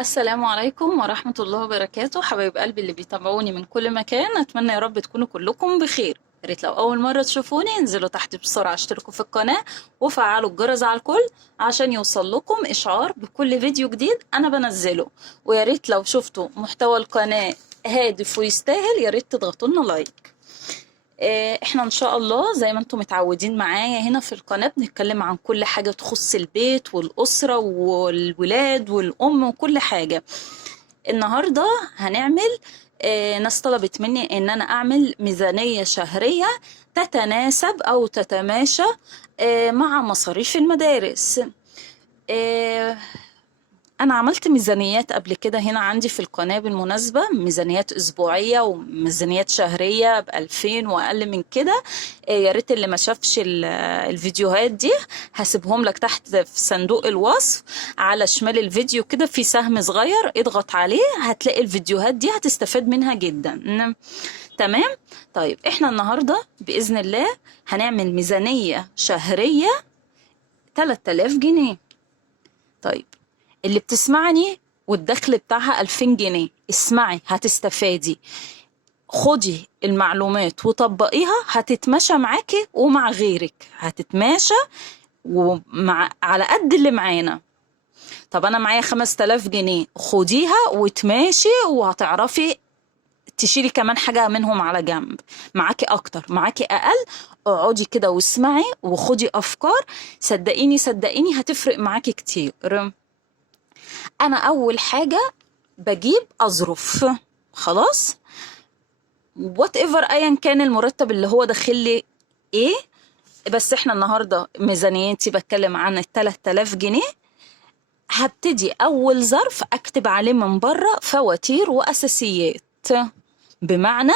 السلام عليكم ورحمة الله وبركاته، حبايب قلبي اللي بيتابعوني من كل مكان. أتمنى يا رب تكونوا كلكم بخير. يا ريت لو أول مرة تشوفوني انزلوا تحت بسرعة اشتركوا في القناة وفعلوا الجرس على الكل عشان يوصل لكم إشعار بكل فيديو جديد أنا بنزله. ويا ريت لو شفتوا محتوى القناة هادف ويستاهل يا ريت تضغطوا لنا لايك. احنا ان شاء الله زي ما انتم متعودين معايا هنا في القناة بنتكلم عن كل حاجة تخص البيت والأسرة والولاد والأم وكل حاجة. النهاردة هنعمل ناس طلبت مني ان انا اعمل ميزانية شهرية تتناسب او تتماشى مع مصاريف المدارس. آه، انا عملت ميزانيات قبل كده هنا عندي في القناة، بالمناسبة ميزانيات اسبوعية وميزانيات شهرية ب2000 واقل من كده. يا ريت اللي ما شافش الفيديوهات دي هسيبهم لك تحت في صندوق الوصف، على شمال الفيديو كده في سهم صغير اضغط عليه هتلاقي الفيديوهات دي هتستفاد منها جدا. تمام. طيب احنا النهاردة بإذن الله هنعمل ميزانية شهرية 3000 جنيه. طيب اللي بتسمعني والدخل بتاعها 2000 جنيه، اسمعي هتستفادي، خدي المعلومات وطبقيها هتتماشى معاكي ومع غيرك، هتتماشى ومع على قد اللي معانا. طب انا معايا 5000 جنيه، خديها وتماشي وهتعرفي تشيلي كمان حاجة منهم على جنب. معاكي اكتر معاكي اقل، اقعدي كده واسمعي وخدي افكار، صدقيني صدقيني هتفرق معاكي كتير. انا اول حاجة بجيب اظرف، خلاص وات ايفر ايا كان المرتب اللي هو داخل لي ايه، بس احنا النهارده ميزانيتي بتكلم عن 3000 جنيه. هبتدي اول ظرف اكتب عليه من بره فواتير واساسيات، بمعنى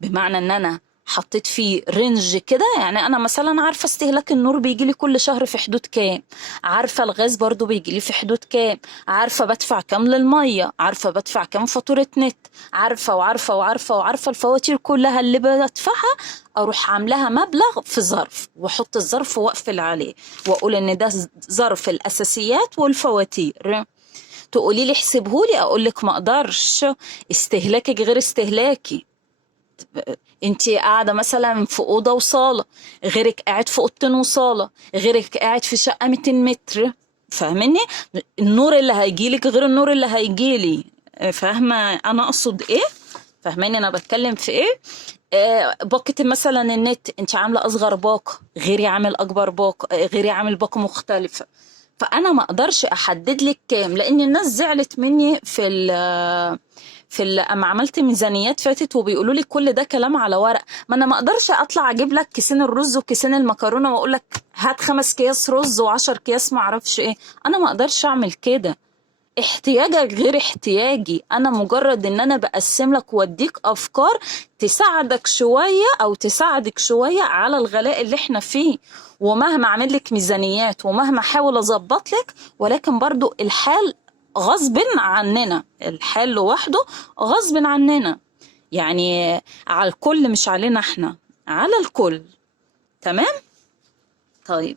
بمعنى ان انا حطيت فيه رينج كده. يعني انا مثلا عارفه استهلاك النور بيجي لي كل شهر في حدود كام، عارفه الغاز برضو بيجي لي في حدود كام، عارفه بدفع كام للميه، عارفه بدفع كام فاتوره نت، عارفه وعارفه وعارفه وعارفه الفواتير كلها اللي بدفعها. اروح عاملاها مبلغ في ظرف واحط الظرف واقفل عليه واقول ان ده ظرف الاساسيات والفواتير. تقولي لي احسبهولي، اقول لك ما اقدرش، استهلاكك غير استهلاكي. انتي قاعده مثلا في اوضه وصاله، غيرك قاعد في اوضتين وصاله، غيرك قاعد في شقه 200 متر. فاهمني؟ النور اللي هيجيلك غير النور اللي هيجيلي. فاهمه انا اقصد ايه؟ فاهماني انا بتكلم في ايه؟ باقة مثلا النت، انت عامله اصغر باقه غيري عامل اكبر باقه، غيري عامل باقه مختلفه. فانا ما اقدرش احدد لك كام، لان الناس زعلت مني اما عملت ميزانيات فاتت وبيقولوا لي كل ده كلام على ورق. ما انا ما اقدرش اطلع اجيب لك كيسين الرز وكيسين المكرونه واقول لك هات 5 اكياس رز و10 اكياس ما اعرفش ايه. انا ما اقدرش اعمل كده، احتياجك غير احتياجي. انا مجرد ان انا بقسم لك واديك افكار تساعدك شوية او تساعدك شوية على الغلاء اللي احنا فيه. ومهما اعمل لك ميزانيات ومهما احاول اظبط لك، ولكن برضو الحال غصب عننا، الحال لوحده غصب عننا. يعني على الكل مش علينا احنا، على الكل. تمام. طيب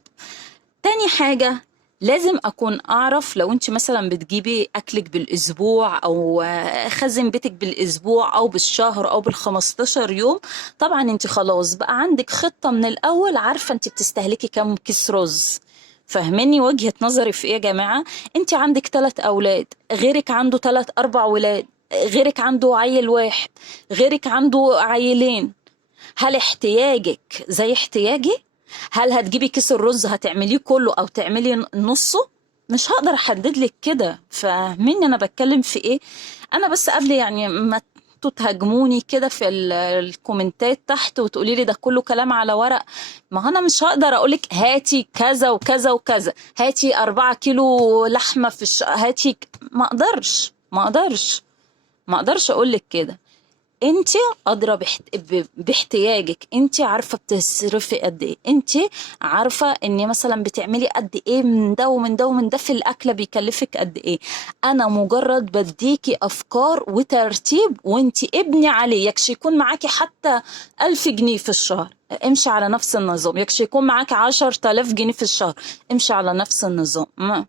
تاني حاجة لازم أكون أعرف لو أنت مثلا بتجيبي أكلك بالأسبوع أو خزن بيتك بالأسبوع أو بالشهر أو بال15 يوم. طبعا أنت خلاص بقى عندك خطة من الأول، عارفة أنت بتستهلكي كام كيس رز. فاهميني وجهة نظري في إيه يا جماعة؟ أنت عندك 3 أولاد، غيرك عنده 3 4 ولاد، غيرك عنده عيل واحد، غيرك عنده عيلين. هل احتياجك زي احتياجي؟ هل هتجيبي كيس الرز هتعمليه كله او تعملي نصه؟ مش هقدر احدد لك كده. فاهمين انا بتكلم في ايه؟ انا بس قبل يعني ما تهاجموني كده في الكومنتات تحت وتقولي لي ده كله كلام على ورق، ما انا مش هقدر اقولك هاتي كذا وكذا وكذا، هاتي 4 كيلو لحمة في هاتي ما اقدرش ما اقدرش اقولك كده. انت ادرى باحتياجك، انت عارفه بتصرفي قد ايه، انت عارفه ان مثلا بتعملي قد ايه من ده ومن ده ومن ده في الاكله بيكلفك قد ايه. انا مجرد بديكي افكار وترتيب وانت ابني عليه. يكش يكون معاكي حتى 1000 جنيه في الشهر، امشي على نفس النظام. يكش يكون معاكي 10000 جنيه في الشهر، امشي على نفس النظام.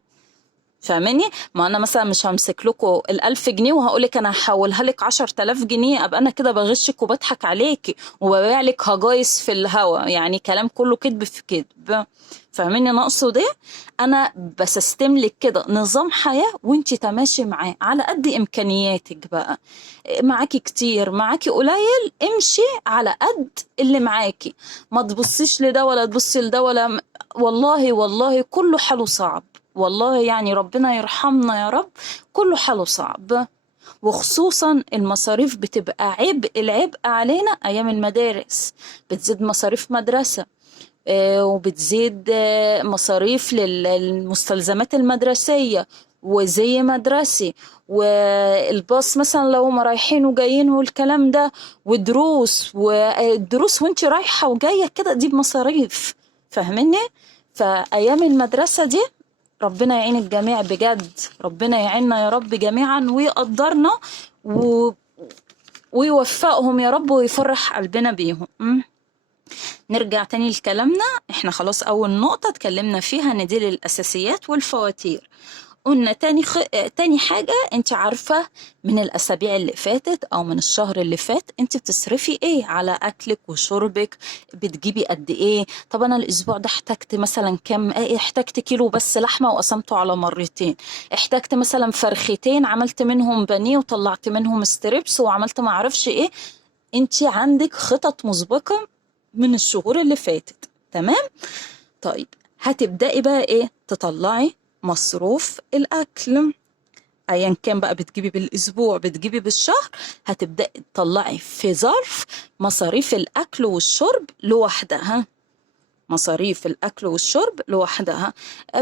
فاهماني؟ ما انا مثلا مش همسك لكم ال1000 جنيه وهقولك انا هحولها لك 10,000 جنيه، ابقى انا كده بغشك وبضحك عليكي وببيع لك هجايس في الهوا، يعني كلام كله كذب في كذب. فاهماني انا اقصد ايه؟ انا بسستم لك كده نظام حياه وانتي تماشي معاه على قد امكانياتك بقى. معاكي كتير معاكي قليل، امشي على قد اللي معاكي. ما تبصيش لده ولا تبصي لده والله والله كله حاله صعب. والله يعني ربنا يرحمنا يا رب. كله حاله صعب. وخصوصا المصاريف بتبقى العبء علينا أيام المدارس. بتزيد مصاريف مدرسة، وبتزيد مصاريف للمستلزمات المدرسية وزي مدرسي، والباص مثلا لو هم رايحين وجايين والكلام ده، والدروس وانت رايحة وجاية كده دي بمصاريف. فاهميني؟ فأيام المدرسة دي ربنا يعين الجميع بجد. ربنا يعيننا يا رب جميعا ويقدرنا و... ويوفقهم يا رب ويفرح قلبنا بيهم. نرجع تاني لكلامنا. احنا خلاص اول نقطة اتكلمنا فيها ان دي للاساسيات والفواتير. قلنا تاني حاجة، انت عارفة من الاسابيع اللي فاتت او من الشهر اللي فات انت بتصرفي ايه على اكلك وشربك، بتجيبي قد ايه. طب انا الاسبوع ده احتجت مثلا كم، احتجت كيلو بس لحمة وقسمته على مرتين، احتجت مثلا فرختين عملت منهم بانيه وطلعت منهم ستريبس وعملت معرفش ايه. انت عندك خطط مسبقة من الشهور اللي فاتت، تمام؟ طيب هتبدأي بقى ايه؟ تطلعي مصروف الأكل ايا كان بقى، بتجيبي بالاسبوع بتجيبي بالشهر. هتبدأي تطلعي في ظرف مصاريف الأكل والشرب لوحدها. مصاريف الأكل والشرب لوحدها،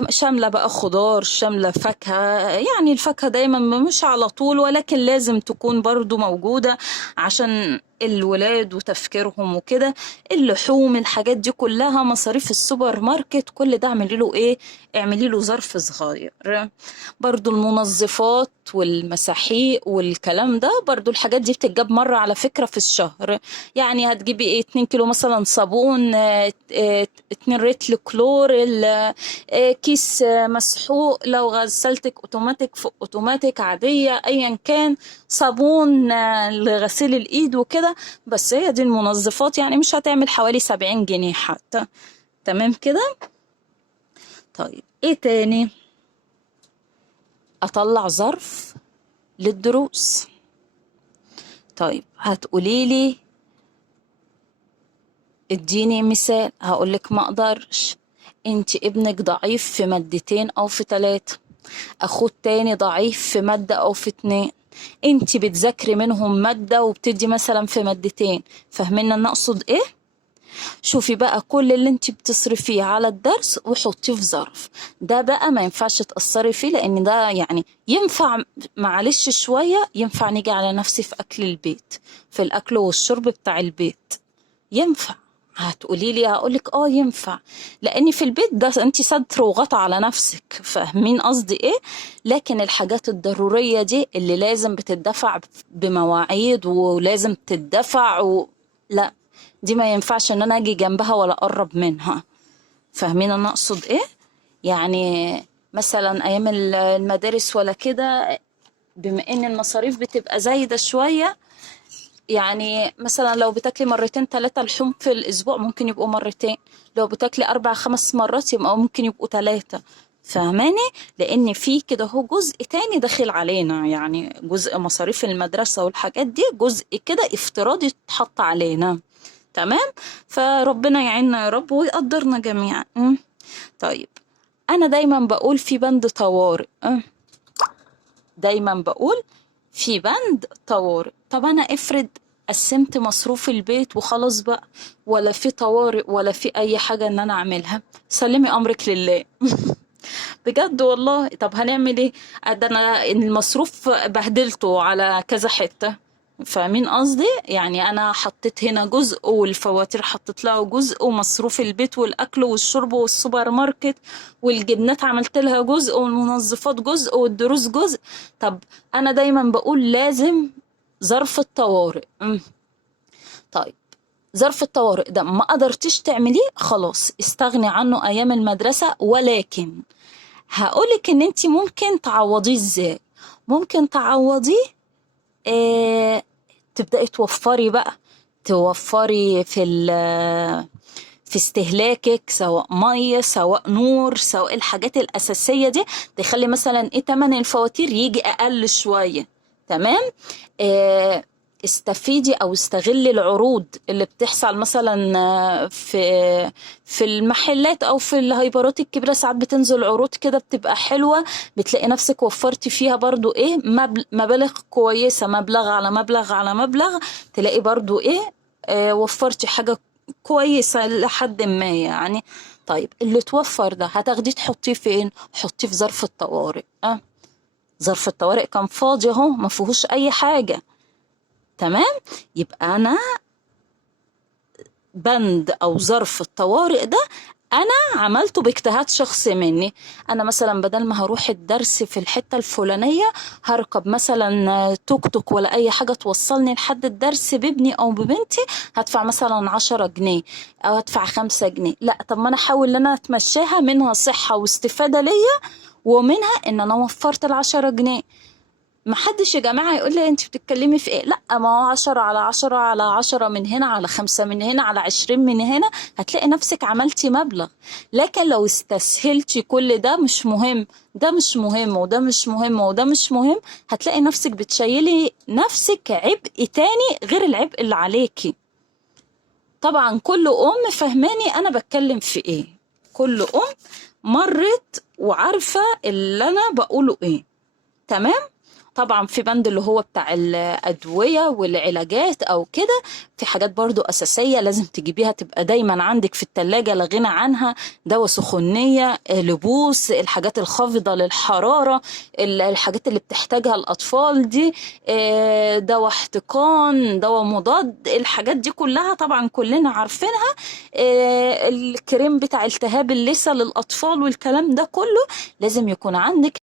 شاملة بقى خضار، شاملة فاكهة. يعني الفاكهة دايما مش على طول ولكن لازم تكون برضو موجودة عشان الولاد وتفكيرهم وكده. اللحوم، الحاجات دي كلها مصاريف السوبر ماركت، كل ده اعملي له ايه؟ اعملي له ظرف صغير. برضو المنظفات والمساحيق والكلام ده، برضو الحاجات دي بتتجاب مرة على فكرة في الشهر. يعني هتجيبي ايه؟ 2 كيلو مثلا صابون، 2 رتل كلور، كيس مسحوق لو غسلتك اوتوماتيك في اوتوماتيك عادية ايا كان، صابون لغسيل الايد وكده. بس هي دي المنظفات، يعني مش هتعمل حوالي 70 جنيه حتى. تمام كده؟ طيب ايه تاني؟ اطلع ظرف للدروس. طيب هتقوليلي اديني مثال. هقولك ما اقدرش. انت ابنك ضعيف في مادتين او في 3، اخوه التاني ضعيف في مادة او في 2، انت بتذاكري منهم مادة وبتدي مثلا في مادتين. فاهمين انا اقصد ايه؟ شوفي بقى كل اللي انت بتصرفيه على الدرس وحطيه في ظرف. ده بقى ما ينفعش تأثري فيه، لان ده يعني ينفع معلش شوية، ينفع نيجي على نفسي في اكل البيت، في الاكل والشرب بتاع البيت. ينفع. هتقولي لي، هقولك ينفع، لان في البيت ده انت ستر وغطى على نفسك. فاهمين قصدي ايه؟ لكن الحاجات الضرورية دي اللي لازم بتدفع بمواعيد ولازم تدفع لا، دي ما ينفعش ان انا اجي جنبها ولا اقرب منها. فاهمين انا اقصد ايه؟ يعني مثلا ايام المدارس ولا كده، بما ان المصاريف بتبقى زايدة شوية، يعني مثلا لو بتاكلي مرتين 3 لحوم في الأسبوع ممكن يبقوا مرتين، لو بتاكلي 4 5 مرات يبقى ممكن يبقوا 3. فاهماني؟ لأن في كده هو جزء تاني داخل علينا، يعني جزء مصاريف المدرسة والحاجات دي جزء كده افتراضي اتحط علينا. تمام؟ فربنا يعيننا يا رب ويقدرنا جميعا. طيب أنا دايما بقول في بند طوارئ. دايما بقول في بند طوارئ. طب انا افرض قسمت مصروف البيت وخلاص بقى، ولا في طوارئ ولا في اي حاجة ان انا اعملها، سلمي امرك لله. بجد والله. طب هنعمل ايه؟ ده انا المصروف بهدلته على كذا حتة. فاهمين قصدي؟ يعني انا حطيت هنا جزء والفواتير حطيت لها جزء، ومصروف البيت والاكل والشرب والسوبر ماركت والجبنات عملت لها جزء، والمنظفات جزء، والدروس جزء. طب انا دايما بقول لازم ظرف الطوارئ. طيب ظرف الطوارئ ده ما قدرتيش تعمليه، خلاص استغني عنه ايام المدرسة. ولكن هقولك ان انت ممكن تعوضيه ازاي. ممكن تعوضيه، آه تبدأي توفري بقى، توفري في استهلاكك، سواء مية سواء نور سواء الحاجات الأساسية دي، تخلي مثلا ايه تمن الفواتير يجي أقل شوية. تمام. آه استفيدي او استغلي العروض اللي بتحصل مثلا في المحلات او في الهايبرات الكبيرة، ساعات بتنزل عروض كده بتبقى حلوة، بتلاقي نفسك وفرتي فيها برضو ايه مبالغ كويسة، مبلغ على مبلغ على مبلغ، تلاقي برضو ايه وفرتي حاجة كويسة لحد ما يعني. طيب اللي توفر ده هتاخديه تحطيه فين؟ حطيه في ظرف الطوارئ. ظرف الطوارئ كان فاضي اهو، ما فيهوش اي حاجة. تمام. يبقى انا بند او ظرف الطوارئ ده انا عملته باجتهاد شخصي مني. انا مثلا بدل ما هروح الدرس في الحتة الفلانية، هركب مثلا توك توك ولا اي حاجة توصلني لحد الدرس بابني او ببنتي، هدفع مثلا 10 جنيه او هدفع 5 جنيه. لا، طب ما انا احاول ان انا اتمشاها، منها صحة واستفادة ليا، ومنها ان انا وفرت ال10 جنيه. محدش يا جماعة يقول لي انت بتتكلمي في ايه. لا، ما هو 10 على 10 على 10 من هنا، على 5 من هنا، على 20 من هنا، هتلاقي نفسك عملتي مبلغ. لكن لو استسهلتي كل ده، مش مهم، ده مش مهم وده مش مهم وده مش مهم، هتلاقي نفسك بتشيلي نفسك عبء تاني غير العبء اللي عليكي. طبعا كل ام فهماني انا بتكلم في ايه، كل ام مرت وعارفة اللي انا بقوله ايه. تمام. طبعا في بند اللي هو بتاع الأدوية والعلاجات أو كده، في حاجات برضو أساسية لازم تجيبيها، تبقى دايما عندك في التلاجة لا غنى عنها. دواء سخونية، لبوس، الحاجات الخافضة للحرارة، الحاجات اللي بتحتاجها الأطفال دي، دواء احتقان، دواء مضاد، الحاجات دي كلها طبعا كلنا عارفينها. الكريم بتاع التهاب اللثة للأطفال والكلام ده كله لازم يكون عندك